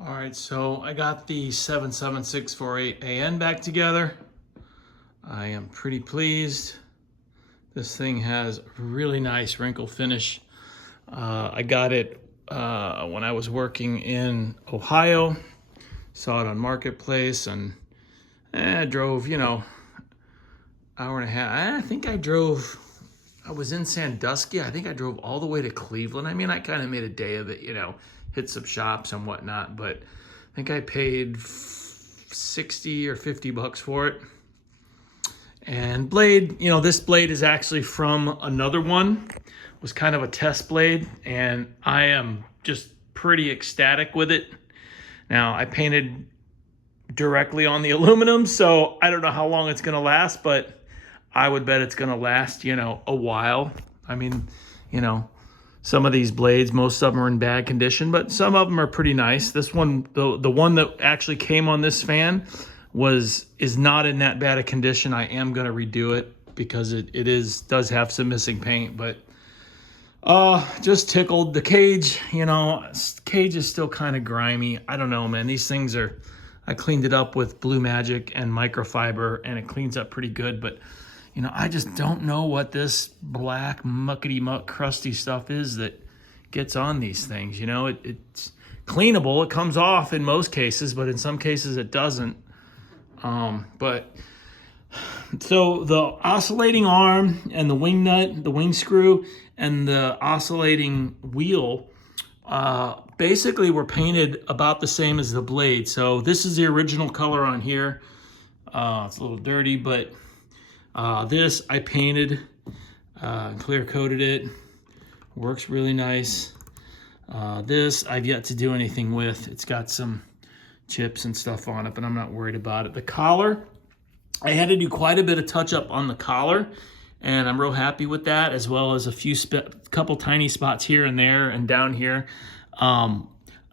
All right, so I got the 77648AN back together. I am pretty pleased. This thing has a really nice wrinkle finish. I got it when I was working in Ohio. Saw it on Marketplace and I drove, hour and a half. I was in Sandusky. I think I drove all the way to Cleveland. I mean, I kind of made a day of it, hit some shops and whatnot, but I think I paid 60 or 50 bucks for it. And blade, this blade is actually from another one. It was kind of a test blade, and I am just pretty ecstatic with it. Now, I painted directly on the aluminum, so I don't know how long it's gonna last, but I would bet it's gonna last, a while. I mean, some of these blades, most of them are in bad condition, but some of them are pretty nice. This one, the one that actually came on this fan is not in that bad a condition. I am gonna redo it because it does have some missing paint, but just tickled. The cage, cage is still kind of grimy. I don't know, man. These things I cleaned it up with Blue Magic and microfiber, and it cleans up pretty good, but I just don't know what this black muckety muck crusty stuff is that gets on these things. It's cleanable. It comes off in most cases, but in some cases it doesn't. So the oscillating arm and the wing nut, the wing screw, and the oscillating wheel basically were painted about the same as the blade. So this is the original color on here. It's a little dirty, but this I painted, clear coated it. Works really nice. This I've yet to do anything with. It's got some chips and stuff on it, but I'm not worried about it. The collar, I had to do quite a bit of touch up on the collar, and I'm real happy with that, as well as a couple tiny spots here and there and down here.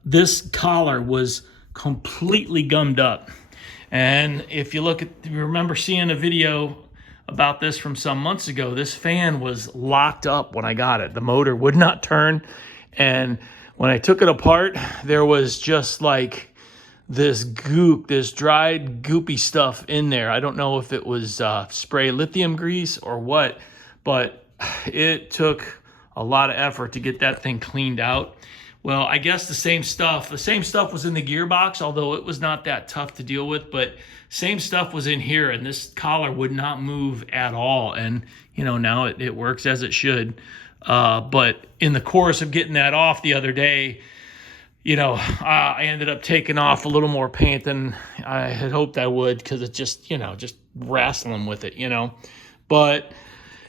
This collar was completely gummed up. And if you remember seeing a video about this from some months ago, this fan was locked up when I got it. The motor would not turn. And when I took it apart, there was just like this goop, this dried goopy stuff in there. I don't know if it was spray lithium grease or what, but it took a lot of effort to get that thing cleaned out. Well, I guess the same stuff was in the gearbox, although it was not that tough to deal with, but same stuff was in here, and this collar would not move at all. And, now it works as it should. But in the course of getting that off the other day, I ended up taking off a little more paint than I had hoped I would, because it's just wrestling with it, But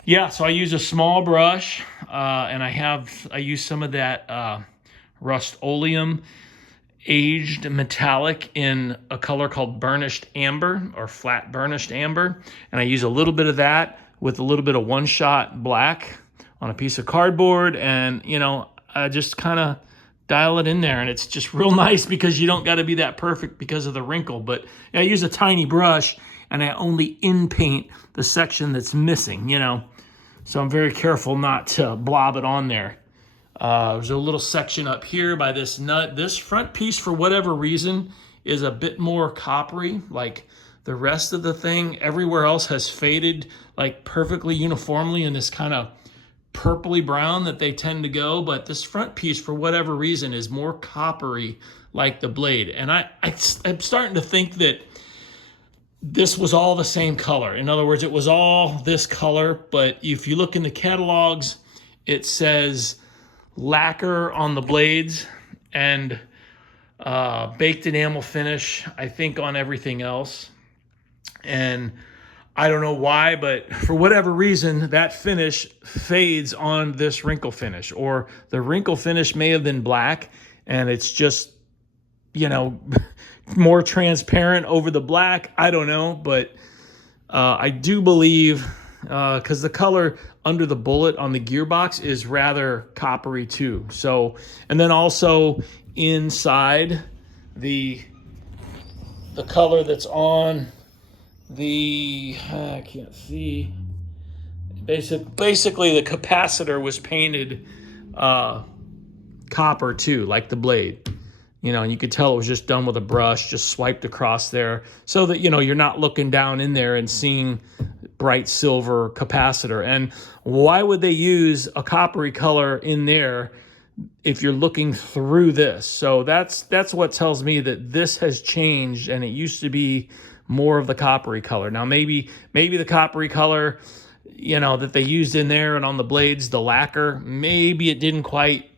yeah, so I use a small brush, and I use some of that Rust-Oleum aged metallic in a color called burnished amber, or flat burnished amber. And I use a little bit of that with a little bit of one-shot black on a piece of cardboard, and I just kind of dial it in there, and it's just real nice because you don't got to be that perfect because of the wrinkle. But I use a tiny brush, and I only in-paint the section that's missing, So I'm very careful not to blob it on there. There's a little section up here by this nut. This front piece, for whatever reason, is a bit more coppery. Like the rest of the thing, everywhere else has faded like perfectly uniformly in this kind of purpley brown that they tend to go, but this front piece, for whatever reason, is more coppery like the blade. And I'm starting to think that this was all the same color. In other words, it was all this color, but if you look in the catalogs, it says lacquer on the blades and baked enamel finish, I think, on everything else. And I don't know why, but for whatever reason, that finish fades on this wrinkle finish, or the wrinkle finish may have been black and it's just, more transparent over the black. I don't know, but I do believe, because the color under the bullet on the gearbox is rather coppery too. So, and then also inside the color that's on I can't see. Basically, the capacitor was painted copper too, like the blade. you know, and you could tell it was just done with a brush, just swiped across there so that, you know, you're not looking down in there and seeing bright silver capacitor. And why would they use a coppery color in there if you're looking through this? So that's what tells me that this has changed, and it used to be more of the coppery color. Now maybe the coppery color, you know, that they used in there and on the blades, the lacquer, maybe it didn't quite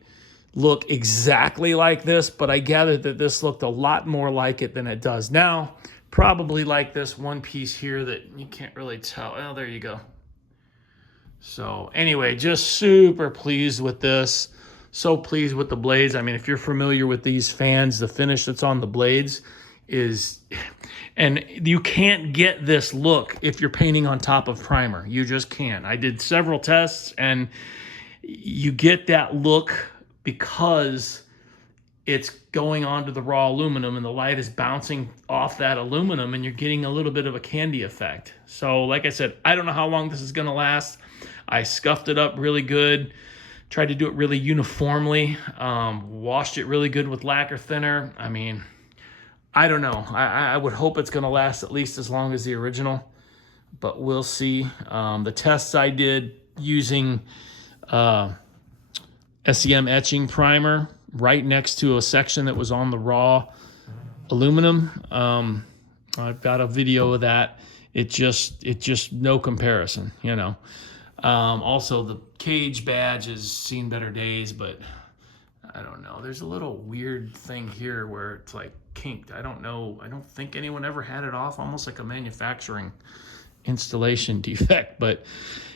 look exactly like this, but I gathered that this looked a lot more like it than it does now. Probably like this one piece here that you can't really tell. Oh, there you go. So anyway, just super pleased with this. So pleased with the blades. I mean, if you're familiar with these fans, the finish that's on the blades is, and you can't get this look if you're painting on top of primer. You just can't. I did several tests, and you get that look because it's going onto the raw aluminum and the light is bouncing off that aluminum, and you're getting a little bit of a candy effect. So like I said, I don't know how long this is going to last. I scuffed it up really good, tried to do it really uniformly, washed it really good with lacquer thinner. I mean, I don't know. I would hope it's going to last at least as long as the original, but we'll see. The tests I did using SEM etching primer right next to a section that was on the raw aluminum. I've got a video of that. It just no comparison, you know. Also, the cage badge has seen better days, but I don't know. There's a little weird thing here where it's like kinked. I don't know. I don't think anyone ever had it off, almost like a manufacturing installation defect. But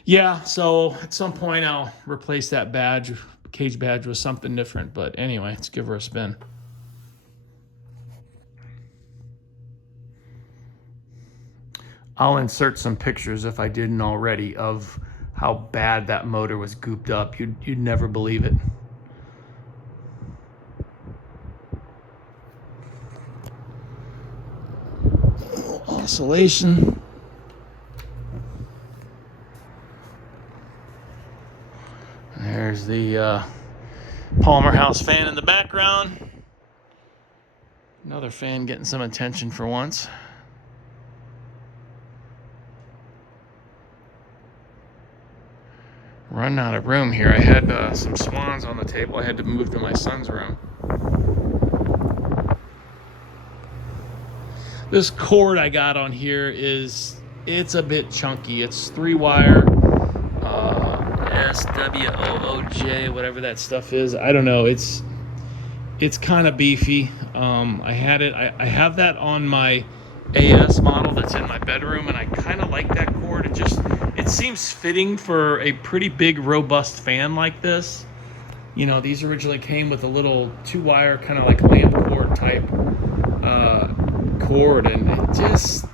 yeah, so at some point I'll replace that badge, cage badge, with something different. But anyway, let's give her a spin. I'll insert some pictures, if I didn't already, of how bad that motor was gooped up. You'd never believe it. Oscillation. There's the Palmer House fan in the background. Another fan getting some attention for once. Running out of room here. I had some swans on the table. I had to move to my son's room. This cord I got on here it's a bit chunky. It's 3-wire SWOOJ, whatever that stuff is. I don't know. It's kind of beefy. I have that on my AS model that's in my bedroom, and I kind of like that cord. It seems fitting for a pretty big, robust fan like this. You know, these originally came with a little 2-wire kind of like lamp cord type cord, and it just,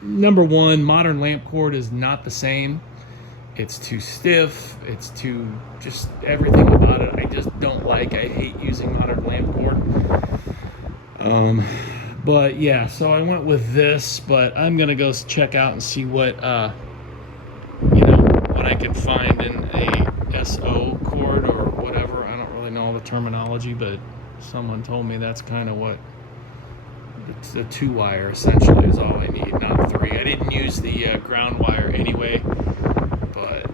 number one, modern lamp cord is not the same. It's too stiff. It's too, just everything about it I just don't like. I hate using modern lamp cord. But yeah, so I went with this, but I'm gonna go check out and see what what I can find in a SO cord or whatever. I don't really know the terminology, but someone told me that's kind of what the 2-wire essentially is all I need, not 3. I didn't use the ground wire anyway, but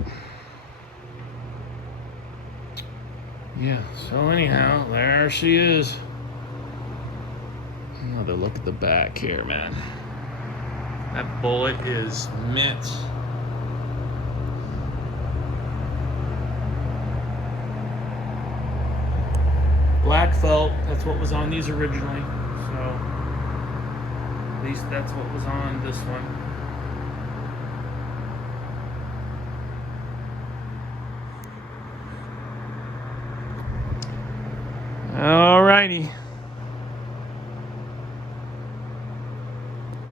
yeah. So anyhow, there she is. Another look at the back here, man. That bullet is mint. Black felt, that's what was on these originally. So at least that's what was on this one. Alrighty.